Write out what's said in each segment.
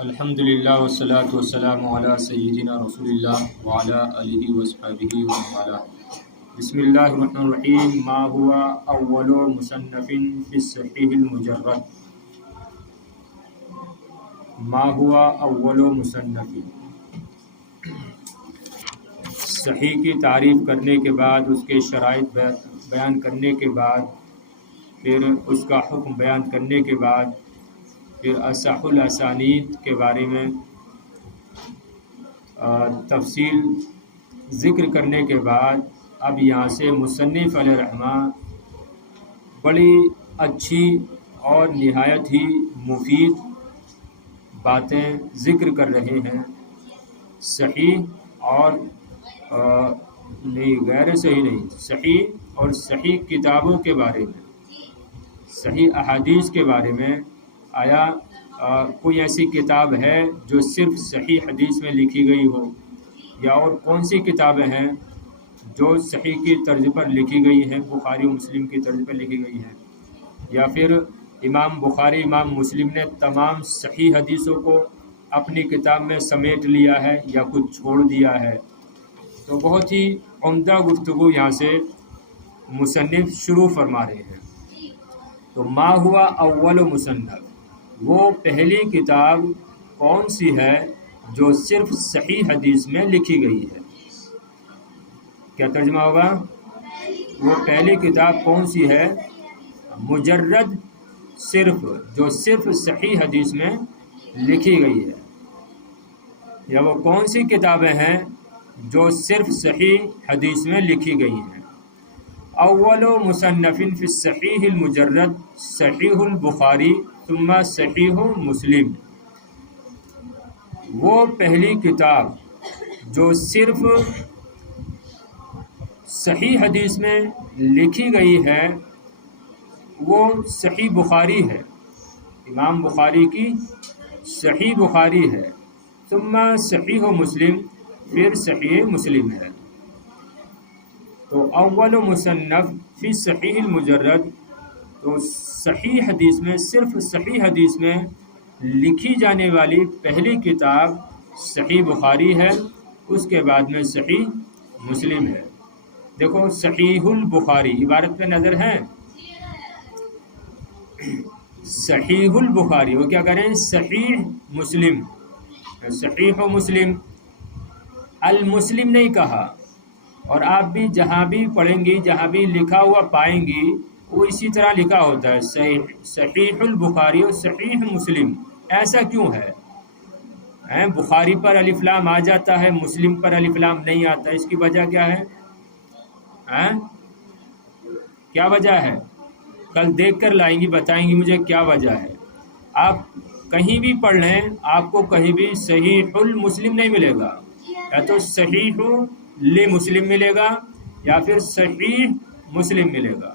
الحمدللہ والصلاة والسلام علی سیدنا رسول اللہ وعلی آلہ وصحبہ ومن والاه. بسم اللہ الرحمن الرحیم. ما ہوا اول مصنف فی الصحیح المجرد. ما ہوا اول مصنف. صحیح کی تعریف کرنے کے بعد اس کے شرائط بیان کرنے کے بعد پھر اس کا حکم بیان کرنے کے بعد پھر اصح الاسانید کے بارے میں تفصیل ذکر کرنے کے بعد اب یہاں سے مصنف علیہ رحمہ بڑی اچھی اور نہایت ہی مفید باتیں ذکر کر رہے ہیں صحیح اور نہیں غیر صحیح نہیں صحیح اور صحیح کتابوں کے بارے میں، صحیح احادیث کے بارے میں. آیا کوئی ایسی کتاب ہے جو صرف صحیح حدیث میں لکھی گئی ہو، یا اور کون سی کتابیں ہیں جو صحیح کی طرز پر لکھی گئی ہیں، بخاری و مسلم کی طرز پر لکھی گئی ہیں، یا پھر امام بخاری امام مسلم نے تمام صحیح حدیثوں کو اپنی کتاب میں سمیٹ لیا ہے یا کچھ چھوڑ دیا ہے. تو بہت ہی عمدہ گفتگو یہاں سے مصنف شروع فرما رہے ہیں. تو ما ہوا اول مصنف، وہ پہلی کتاب کون سی ہے جو صرف صحیح حدیث میں لکھی گئی ہے. کیا ترجمہ ہوگا؟ وہ پہلی کتاب کون سی ہے مجرد صرف، جو صرف صحیح حدیث میں لکھی گئی ہے، یا وہ کون سی کتابیں ہیں جو صرف صحیح حدیث میں لکھی گئی ہیں. اول مصنف فی الصحیح المجرد صحیح البخاری ثم صحیح مسلم. وہ پہلی کتاب جو صرف صحیح حدیث میں لکھی گئی ہے وہ صحیح بخاری ہے، امام بخاری کی صحیح بخاری ہے. ثم صحیح مسلم، پھر صحیح مسلم ہے. تو اول مصنف فی صحیح المجرد، تو صحیح حدیث میں صرف صحیح حدیث میں لکھی جانے والی پہلی کتاب صحیح بخاری ہے، اس کے بعد میں صحیح مسلم ہے. دیکھو صحیح البخاری عبارت پہ نظر ہے، صحیح البخاری، وہ کیا کریں صحیح مسلم، صحیح و مسلم، المسلم نہیں کہا. اور آپ بھی جہاں بھی پڑھیں گی جہاں بھی لکھا ہوا پائیں گی وہ اسی طرح لکھا ہوتا ہے صحیح البخاری اور صحیح مسلم. ایسا کیوں ہے؟ بخاری پر الف لام آ جاتا ہے، مسلم پر الف لام نہیں آتا، اس کی وجہ کیا ہے؟ کیا وجہ ہے؟ کل دیکھ کر لائیں گی، بتائیں گی مجھے کیا وجہ ہے. آپ کہیں بھی پڑھ لیں آپ کو کہیں بھی صحیح المسلم نہیں ملے گا، یا تو صحیح مسلم ملے گا یا پھر صحیح مسلم ملے گا.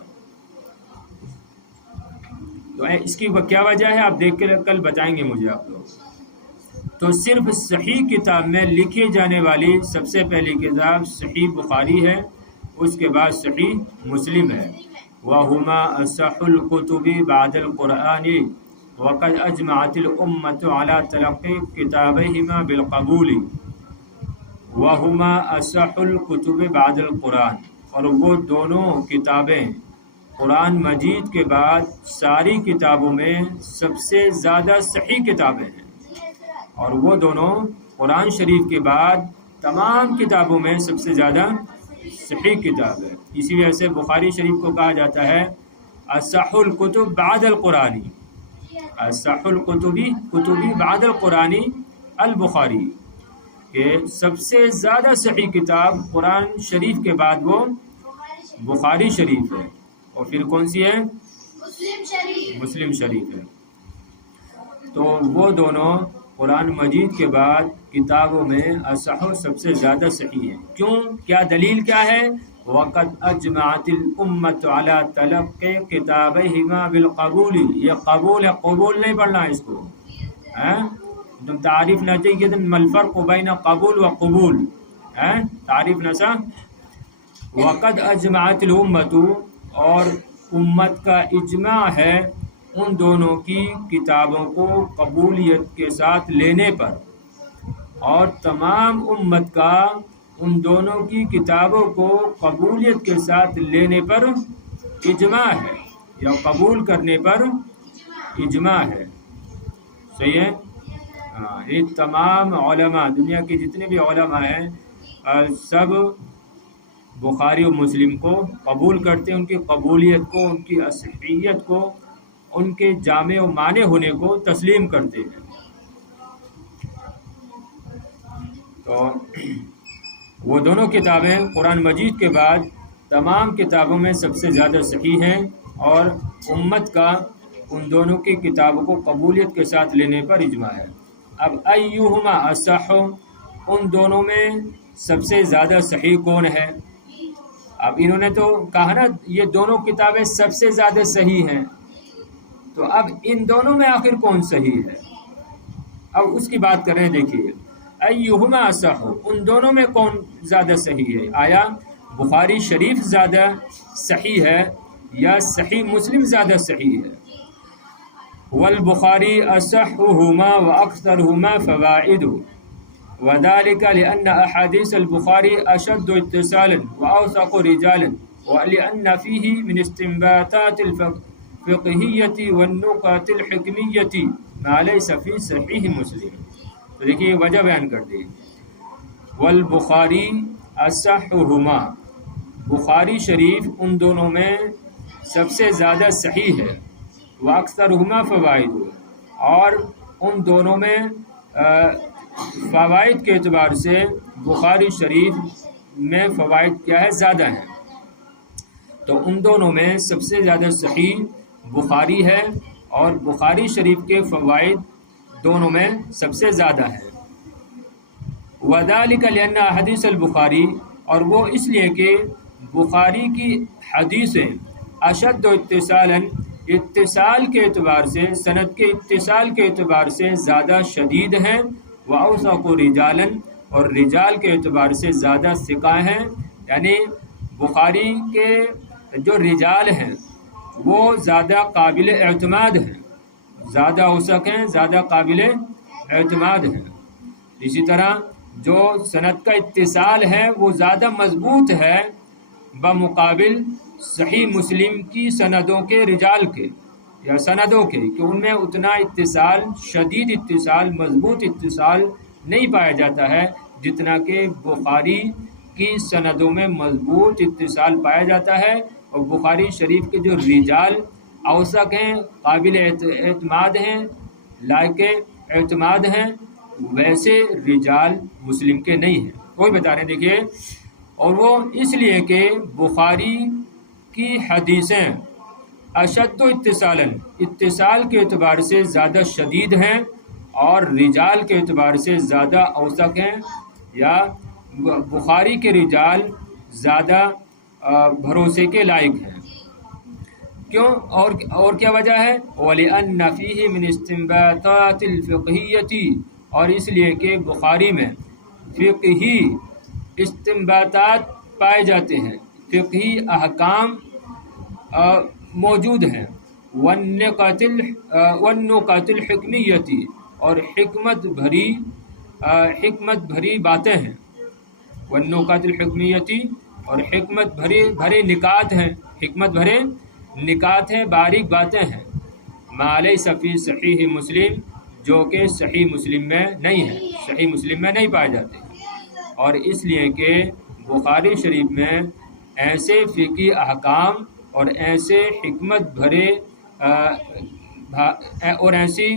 تو اس کی کیا وجہ ہے آپ دیکھ کر کل بتائیں گے مجھے آپ لوگ. تو صرف صحیح کتاب میں لکھی جانے والی سب سے پہلی کتاب صحیح بخاری ہے، اس کے بعد صحیح مسلم ہے. وَهُمَا أَصَحُّ الْكُتُبِ بَعْدَ الْقُرْآنِ وَقَدْ أَجْمَعَتِ الْأُمَّةُ عَلَى تَلَقِّي كِتَابَيْهِمَا بِالْقَبُولِ. وَهُمَا أَصَحُّ الْكُتُبِ بَعْدَ الْقُرْآنِ، اور وہ دونوں کتابیں قرآن مجید کے بعد ساری کتابوں میں سب سے زیادہ صحیح کتابیں ہیں، اور وہ دونوں قرآن شریف کے بعد تمام کتابوں میں سب سے زیادہ صحیح کتاب ہے. اسی وجہ سے بخاری شریف کو کہا جاتا ہے اصح الکتب بعد القرآنی، اصح الکتبی بعد القرآنی البخاری، کہ سب سے زیادہ صحیح کتاب قرآن شریف کے بعد وہ بخاری شریف ہے، اور پھر کون سی ہے؟ مسلم شریف ہے. تو وہ دونوں قرآن مجید کے بعد کتابوں میں اصح سب سے زیادہ صحیح ہے. کیوں؟ کیا دلیل کیا ہے؟ وَقَدْ أَجْمَعَتِ الْأُمَّةُ عَلَى تَلَقِّي كِتَابَيْهِمَا بِالْقَبُولِ. یہ قبول ہے، قبول نہیں پڑھنا ہے اس کو. تم تعریف نہ چاہیے کہ ما الفرق بین قبول و قبول، تعریف نہ سا. وَقَدْ أَجْمَعَتِ الْأُمَّةُ، اور امت کا اجماع ہے ان دونوں کی کتابوں کو قبولیت کے ساتھ لینے پر، اور تمام امت کا ان دونوں کی کتابوں کو قبولیت کے ساتھ لینے پر اجماع ہے، یا قبول کرنے پر اجماع ہے۔ صحیح ہے؟ یہ تمام علماء، دنیا کے جتنے بھی علماء ہیں، سب بخاری و مسلم کو قبول کرتے ہیں، ان کی قبولیت کو، ان کی صحیحیت کو، ان کے جامع و معنی ہونے کو تسلیم کرتے ہیں۔ تو وہ دونوں کتابیں قرآن مجید کے بعد تمام کتابوں میں سب سے زیادہ صحیح ہیں، اور امت کا ان دونوں کی کتابوں کو قبولیت کے ساتھ لینے پر اجماع ہے۔ اب ایہما اصح، ان دونوں میں سب سے زیادہ صحیح کون ہے؟ اب انہوں نے تو کہا نا یہ دونوں کتابیں سب سے زیادہ صحیح ہیں، تو اب ان دونوں میں آخر کون صحیح ہے؟ اب اس کی بات کر رہے ہیں۔ دیکھیے، ایہما اصح، ان دونوں میں کون زیادہ صحیح ہے؟ آیا بخاری شریف زیادہ صحیح ہے یا صحیح مسلم زیادہ صحیح ہے؟ والبخاری اصحهما واکثرهما فوائد، وذلك لأن أحاديث البخاري أشد اتصالا وأوثق رجالا، ولأن فيه من استنباطات الفقهية والنقاط الحكمية ما ليس في صحيح مسلم۔ تو دیکھیے وجہ بیان کر دی، والبخاری اصحهما، بخاری شریف ان دونوں میں سب سے زیادہ صحیح ہے، واکثرهما فوائد، اور ان دونوں میں فوائد کے اعتبار سے بخاری شریف میں فوائد کیا ہے؟ زیادہ ہیں۔ تو ان دونوں میں سب سے زیادہ صحیح بخاری ہے، اور بخاری شریف کے فوائد دونوں میں سب سے زیادہ ہے۔ وذالک لأن حدیث البخاری، اور وہ اس لیے کہ بخاری کی حدیثیں اشد اتصالا، اتصال کے اعتبار سے، سند کے اتصال کے اعتبار سے زیادہ شدید ہیں، وأوثق رجالا، اور رجال کے اعتبار سے زیادہ ثقہ ہیں، یعنی بخاری کے جو رجال ہیں وہ زیادہ قابل اعتماد ہیں، زیادہ اوثق ہیں، زیادہ قابل اعتماد ہیں۔ اسی طرح جو سند کا اتصال ہے وہ زیادہ مضبوط ہے بمقابل صحیح مسلم کی سندوں کے رجال کے، یا سندوں کے، کہ ان میں اتنا اتصال، شدید اتصال، مضبوط اتصال نہیں پایا جاتا ہے جتنا کہ بخاری کی سندوں میں مضبوط اتصال پایا جاتا ہے۔ اور بخاری شریف کے جو رجال اوثق ہیں، قابل اعتماد ہیں، لائق اعتماد ہیں، ویسے رجال مسلم کے نہیں ہیں۔ وہی بتا رہے ہیں، دیکھیے، اور وہ اس لیے کہ بخاری کی حدیثیں اشد اتصالا، اتصال کے اعتبار سے زیادہ شدید ہیں، اور رجال کے اعتبار سے زیادہ اوثق ہیں، یا بخاری کے رجال زیادہ بھروسے کے لائق ہیں۔ کیوں؟ اور کیا وجہ ہے؟ وَلِأَنَّ فِيهِ مِنْ اسْتِنْبَاطَاتِ الْفِقْهِيَّةِ، اور اس لیے کہ بخاری میں فقہی استنباطات پائے جاتے ہیں، فقہی احکام موجود ہیں، وَالنُّقَاطِ الْحِكْمِيَّةِ، اور حکمت بھری باتیں ہیں، وَالنُّقَاطِ الْحِكْمِيَّةِ، اور حکمت بھرے نکات ہیں، حکمت بھرے نکات ہیں، باریک باتیں ہیں، ما لیس فی صحیح مسلم، جو کہ صحیح مسلم میں نہیں ہے، صحیح مسلم میں نہیں پائے جاتے۔ اور اس لیے کہ بخاری شریف میں ایسے فقہی احکام اور ایسے ایسی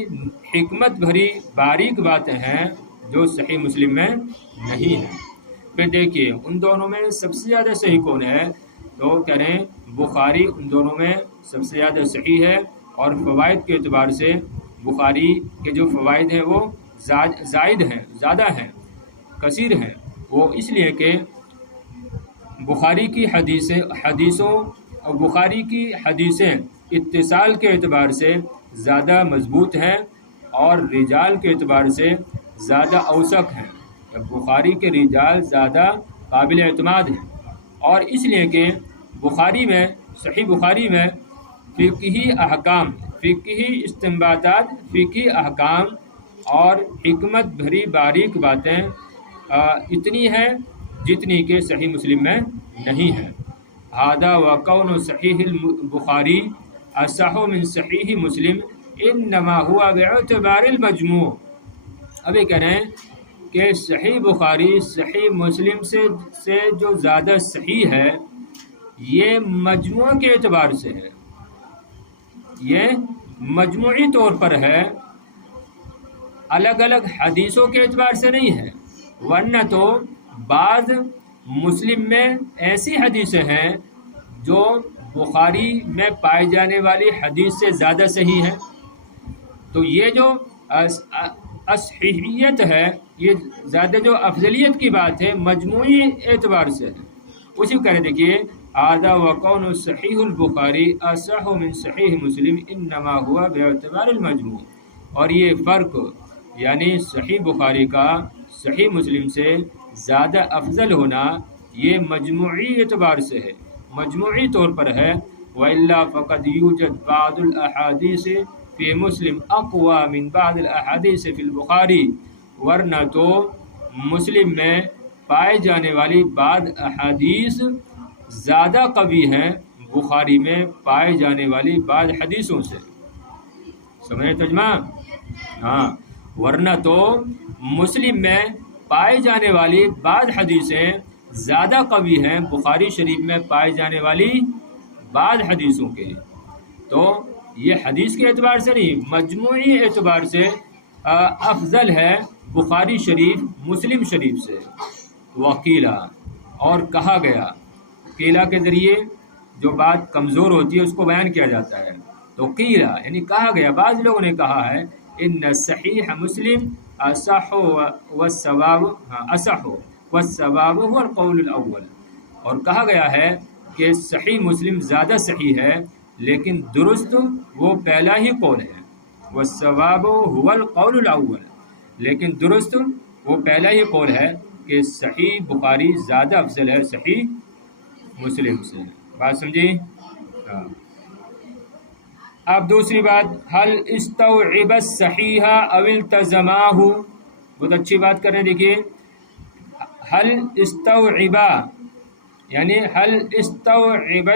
حکمت بھری باریک باتیں ہیں جو صحیح مسلم میں نہیں ہیں۔ پھر دیکھیے ان دونوں میں سب سے زیادہ صحیح کون ہے؟ تو کہہ رہے ہیں بخاری ان دونوں میں سب سے زیادہ صحیح ہے، اور فوائد کے اعتبار سے بخاری کے جو فوائد ہیں وہ زائد ہیں، زیادہ ہیں، کثیر ہیں۔ وہ اس لیے کہ بخاری کی حدیثوں اور بخاری کی حدیثیں اتصال کے اعتبار سے زیادہ مضبوط ہیں، اور رجال کے اعتبار سے زیادہ اوثق ہیں، بخاری کے رجال زیادہ قابل اعتماد ہیں۔ اور اس لیے کہ بخاری میں، صحیح بخاری میں فقہی احکام فقہی استنباطات، فقہی احکام اور حکمت بھری باریک باتیں اتنی ہیں جتنی کہ صحیح مسلم میں نہیں ہے۔ ھذا وکون صحیح البخاری اصح من صحیح مسلم انما ہوا باعتبار المجموع۔ اب یہ کہہ رہے ہیں کہ صحیح بخاری صحیح مسلم سے جو زیادہ صحیح ہے یہ مجموع کے اعتبار سے ہے، یہ مجموعی طور پر ہے، الگ الگ حدیثوں کے اعتبار سے نہیں ہے۔ ورنہ تو بعض مسلم میں ایسی حدیثیں ہیں جو بخاری میں پائی جانے والی حدیث سے زیادہ صحیح ہے، تو یہ جو اصحیحیت ہے، یہ زیادہ جو افضلیت کی بات ہے مجموعی اعتبار سے ہے۔ اسی کو کہنے دیکھیے ھذا وکون صحیح البخاری اصح من صحیح مسلم انما ہوا باعتبار المجموع، اور یہ فرق یعنی صحیح بخاری کا صحیح مسلم سے زیادہ افضل ہونا یہ مجموعی اعتبار سے ہے، مجموعی طور پر ہے۔ وإلا فقد يوجد بعض الأحاديث في مسلم اقوى من بعض الأحاديث في البخاری، ورنہ تو مسلم میں پائے جانے والی بعض احادیث زیادہ قوی ہیں بخاری میں پائے جانے والی بعض حدیثوں سے۔ سمجھے ترجمہ؟ ہاں، ورنہ تو مسلم میں پائے جانے والی بعض حدیثیں زیادہ قوی ہیں بخاری شریف میں پائے جانے والی بعض حدیثوں کے، تو یہ حدیث کے اعتبار سے نہیں مجموعی اعتبار سے افضل ہے بخاری شریف مسلم شریف سے۔ وقیلا، اور کہا گیا، قیلا کے ذریعے جو بات کمزور ہوتی ہے اس کو بیان کیا جاتا ہے، تو قیلا یعنی کہا گیا، بعض لوگوں نے کہا ہے ان صحیح مسلم اصح والصواب هو القول الاول، اور کہا گیا ہے کہ صحیح مسلم زیادہ صحیح ہے لیکن درست وہ پہلا ہی قول ہے، والصواب هو القول الاول، لیکن درست وہ پہلا ہی قول ہے کہ صحیح بخاری زیادہ افضل ہے صحیح مسلم سے۔ بات سمجھی؟ ہاں۔ اب دوسری بات، حل استوعب الصحیح او التزماہ، بہت اچھی بات کر رہے ہیں، دیکھیے حل استوعب یعنی حل استوعب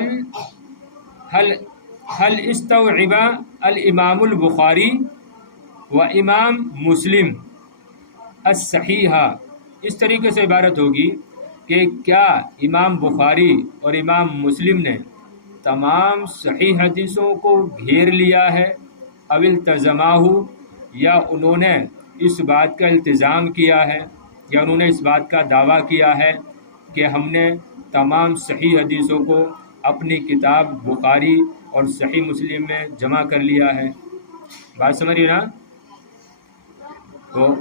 الامام البخاری و امام مسلم الصحیح، اس طریقے سے عبارت ہوگی کہ کیا امام بخاری اور امام مسلم نے تمام صحیح حدیثوں کو گھیر لیا ہے، او التزماہ، یا انہوں نے اس بات کا التزام کیا ہے، یا انہوں نے اس بات کا دعویٰ کیا ہے کہ ہم نے تمام صحیح حدیثوں کو اپنی کتاب بخاری اور صحیح مسلم میں جمع کر لیا ہے۔ بات سمجھیے نا؟ تو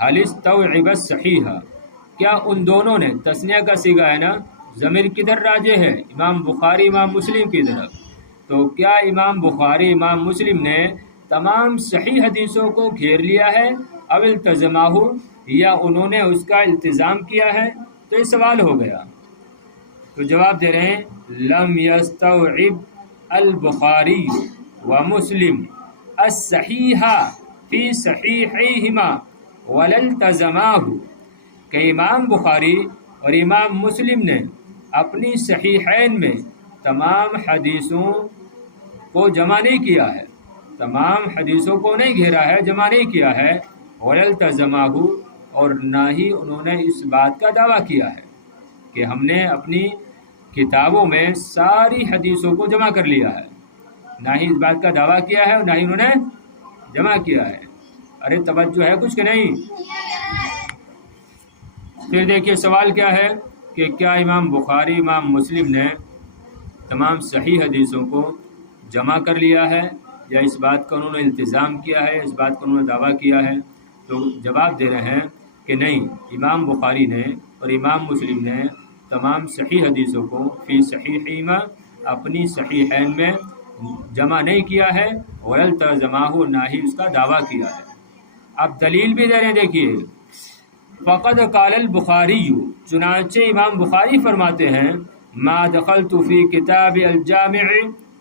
حل استوعب الصحیح، کیا ان دونوں نے، تثنیہ کا صیغہ ہے نا، ضمیر کدھر راجع ہے؟ امام بخاری امام مسلم کی طرف، تو کیا امام بخاری امام مسلم نے تمام صحیح حدیثوں کو گھیر لیا ہے، او التزماہ، یا انہوں نے اس کا التزام کیا ہے؟ تو یہ سوال ہو گیا، تو جواب دے رہے ہیں لم یستوعب البخاری و مسلم الصحیح فی صحیحیہما ولا التزماہ، کہ امام بخاری اور امام مسلم نے اپنی صحیحین میں تمام حدیثوں کو جمع نہیں کیا ہے، تمام حدیثوں کو نہیں گھیرا ہے، جمع نہیں کیا ہے، ولا التزماہ، اور نہ ہی انہوں نے اس بات کا دعویٰ کیا ہے کہ ہم نے اپنی کتابوں میں ساری حدیثوں کو جمع کر لیا ہے، نہ ہی اس بات کا دعویٰ کیا ہے اور نہ ہی انہوں نے جمع کیا ہے۔ ارے توجہ ہے کچھ کہ نہیں؟ پھر دیکھیے سوال کیا ہے کہ کیا امام بخاری امام مسلم نے تمام صحیح حدیثوں کو جمع کر لیا ہے، یا اس بات کا انہوں نے التزام کیا ہے، اس بات کا انہوں نے دعویٰ کیا ہے؟ تو جواب دے رہے ہیں کہ نہیں، امام بخاری نے اور امام مسلم نے تمام صحیح حدیثوں کو فی صحیحیہما اپنی صحیحین میں جمع نہیں کیا ہے، ولا التزماہ، نہ ہی اس کا دعویٰ کیا ہے۔ اب دلیل بھی دے رہے ہیں، دیکھیے فقد قال البخاری، چنانچہ امام بخاری فرماتے ہیں ما دخلت فی کتاب الجامع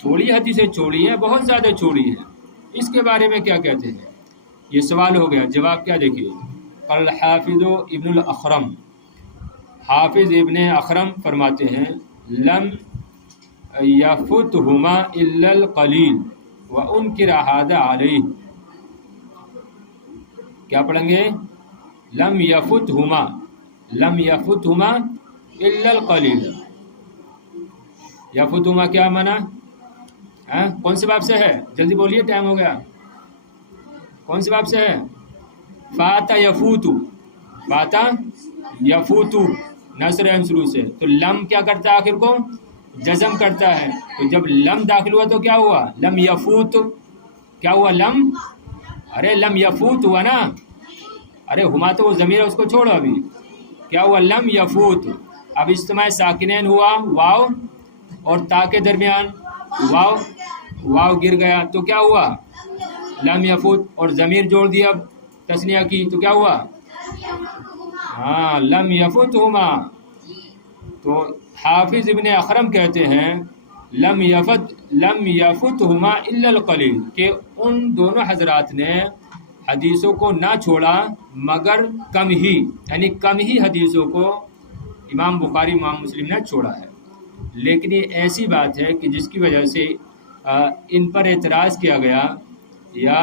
تھوڑی حدیثیں چھوڑی ہیں، بہت زیادہ چھوڑی ہیں، اس کے بارے میں کیا کہتے ہیں؟ یہ سوال ہو گیا، جواب کیا دیکھیے، قال حافظ ابن الاخرم، حافظ ابن اخرم فرماتے ہیں لم یفتہما الا القلیل وانکر ھذا علیہ. کیا پڑھیں گے؟ لم یفتہما الا القلیل. یفتہما کیا معنی؟ کون سے باب سے ہے؟ جلدی بولیے، ٹائم ہو گیا. کون سے باب سے ہے؟ فاتا یفوتو نصر شروع سے. تو لم کیا کرتا ہے؟ آخر کو جزم کرتا ہے. تو جب لم داخل ہوا تو کیا ہوا؟ لم یفوت. کیا ہوا؟ لم، ارے لم یفوت ہوا نا، ارے ہما تو وہ ضمیر ہے، اس کو چھوڑو. ابھی کیا ہوا؟ لم یفوت. اب اجتماع ساکنین ہوا، واو اور تا کے درمیان واو گر گیا، تو کیا ہوا؟ لم یفوت. اور ضمیر جوڑ دیا تثنیہ کی، تو کیا ہوا؟ ہاں، لم یفتہما. تو حافظ ابن اخرم کہتے ہیں لم یفتہما الا القلیل، کہ ان دونوں حضرات نے حدیثوں کو نہ چھوڑا مگر کم ہی، یعنی کم ہی حدیثوں کو امام بخاری امام مسلم نے چھوڑا ہے. لیکن یہ ایسی بات ہے کہ جس کی وجہ سے ان پر اعتراض کیا گیا یا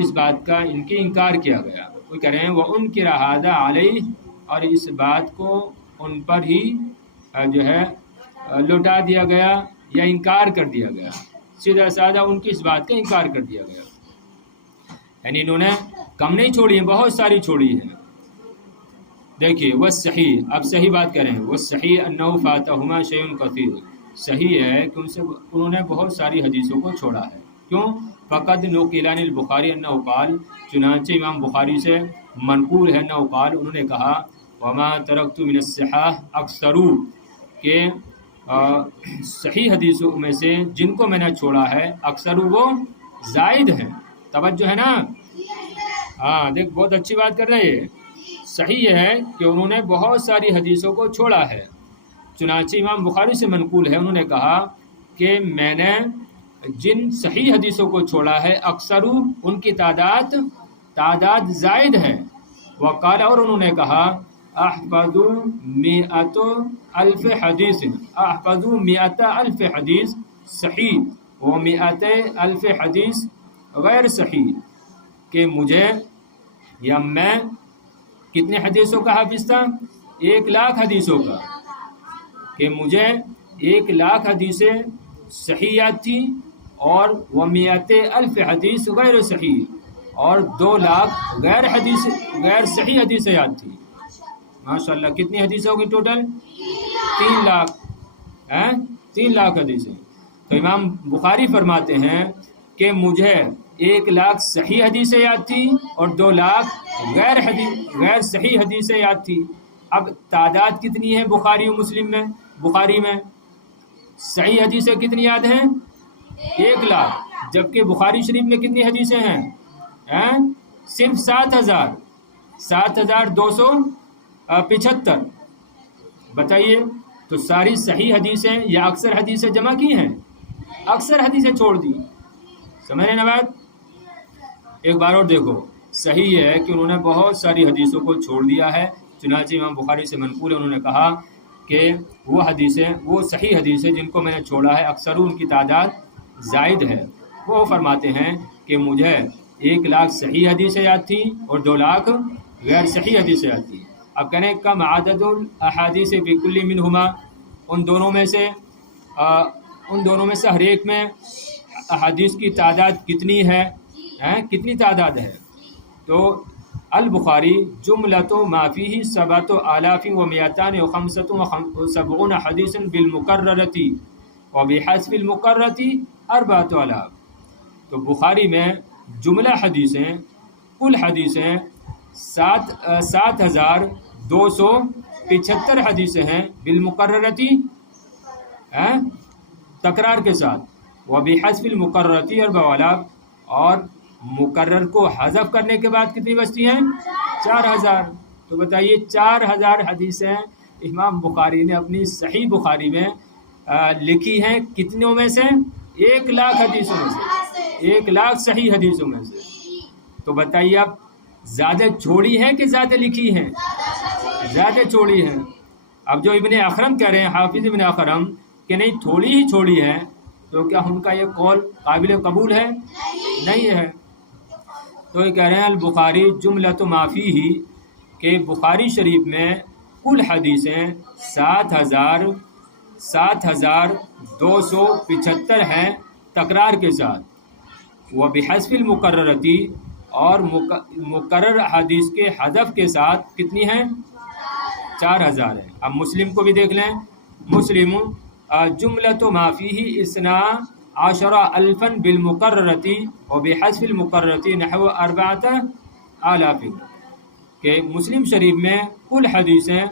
اس بات کا ان کی انکار کیا گیا. وہ کہہ رہے ہیں وہ ان کی رہادہ علیہ، اور اس بات کو ان پر ہی جو ہے لوٹا دیا گیا یا انکار کر دیا گیا، سیدھا سادہ ان کی اس بات کا انکار کر دیا گیا. یعنی انہوں نے کم نہیں چھوڑی ہیں، بہت ساری چھوڑی ہیں. دیکھیے وہ صحیح، اب صحیح بات کریں. وہ صحیح انہ فاتہما شیء کثیر، صحیح ہے کہ انہوں نے بہت ساری حدیثوں کو چھوڑا ہے. کیوں؟ فقد نقل عن البخاری انہ قال، چنانچہ امام بخاری سے منقول ہے انہ قال، انہوں نے کہا وما ترکت من الصحاح اکثر، کہ صحیح حدیثوں میں سے جن کو میں نے چھوڑا ہے اکثر وہ زائد ہیں. توجہ ہے نا؟ ہاں دیکھ، بہت اچھی بات کر رہے ہیں. صحیح یہ ہے کہ انہوں نے بہت ساری حدیثوں کو چھوڑا ہے. چنانچہ امام بخاری سے منقول ہے، انہوں نے کہا کہ میں نے جن صحیح حدیثوں کو چھوڑا ہے اکثر ان کی تعداد زائد ہے. وقال، اور انہوں نے کہا احفظ 100,000 حدیث، احفظ 100,000 حدیث صحیح و 100,000 حدیث غیر صحیح، کہ مجھے یا میں کتنے حدیثوں کا حافظ تھا؟ 1,00,000 حدیثوں کا، کہ مجھے 1,00,000 حدیثیں صحیح یاد تھی اور وہ 100,000 حدیث غیر صحیح، اور 2,00,000 غیر صحیح حدیثیں یاد تھی. ماشاءاللہ، کتنی حدیثیں ہوگی ٹوٹل؟ 3,00,000. 3,00,000 حدیثیں. تو امام بخاری فرماتے ہیں کہ مجھے 1,00,000 صحیح حدیثیں یاد تھی اور 2,00,000 غیر صحیح حدیثیں یاد تھی. اب تعداد کتنی ہے بخاری و مسلم میں؟ بخاری میں صحیح حدیثیں کتنی یاد ہیں؟ 1,00,000. جبکہ بخاری شریف میں کتنی حدیثیں ہیں؟ صرف 7,275. بتائیے، تو ساری صحیح حدیثیں یا اکثر حدیثیں جمع کی ہیں، اکثر حدیثیں چھوڑ دی. سمجھ رہے نا بات؟ ایک بار اور دیکھو، صحیح ہے کہ انہوں نے بہت ساری حدیثوں کو چھوڑ دیا ہے. چنانچہ امام بخاری سے منقول ہے، انہوں نے کہا کہ وہ حدیثیں، وہ صحیح حدیثیں جن کو میں نے چھوڑا ہے اکثر ان کی تعداد زائد ہے. وہ فرماتے ہیں کہ مجھے 1,00,000 صحیح حدیثیں یاد تھی اور 2,00,000 غیر صحیح حدیثیں یاد تھی. اب کہنے کم عدد الاحادیث فی کل منہما، ان دونوں میں سے ہر ایک میں احادیث کی تعداد کتنی ہے؟ کتنی تعداد ہے؟ تو البخاری جملۃ ما فیہ 7,275 حدیث بالمکررۃ وبحذف المکررۃ 4,000. تو بخاری میں جملہ حدیثیں، کل حدیثیں 7,275 حدیثیں ہیں بالمکررۃ، تکرار کے ساتھ، وبحذف المکررۃ 4,000، اور مکرر کو حذف کرنے کے بعد کتنی بچتی ہیں؟ 4,000. تو بتائیے 4,000 حدیثیں امام بخاری نے اپنی صحیح بخاری میں لکھی ہیں کتنوں میں سے؟ 1,00,000 حدیثوں میں سے، 1,00,000 صحیح حدیثوں میں سے۔ تو بتائیے اب زیادہ چھوڑی ہے کہ زیادہ لکھی ہیں؟ زیادہ چھوڑی ہے۔ اب جو ابن اخرم کہہ رہے ہیں، حافظ ابن اخرم، کہ نہیں تھوڑی ہی چھوڑی ہے، تو کیا ان کا یہ قول قابل قبول ہے؟ نہیں ہے۔ تو یہ کہہ رہے ہیں البخاری جملۃ ما فیہ، کہ بخاری شریف میں کل حدیثیں 7,275 ہیں تکرار کے ساتھ، وہ بحذف المقررتی، اور مقرر حدیث کے حذف کے ساتھ کتنی ہیں؟ 4,000 ہیں۔ اب مسلم کو بھی دیکھ لیں، مسلم جملۃ ما فیہ 12,000 بالمقررتی و بحذف المقررتی نحو 4,000، کہ مسلم شریف میں کل حدیثیں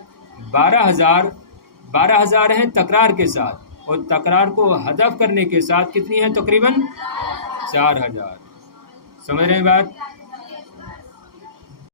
12,000 ہیں تکرار کے ساتھ، اور تکرار کو حذف کرنے کے ساتھ کتنی ہیں؟ تقریباً 4,000۔ سمجھ رہے ہیں بات؟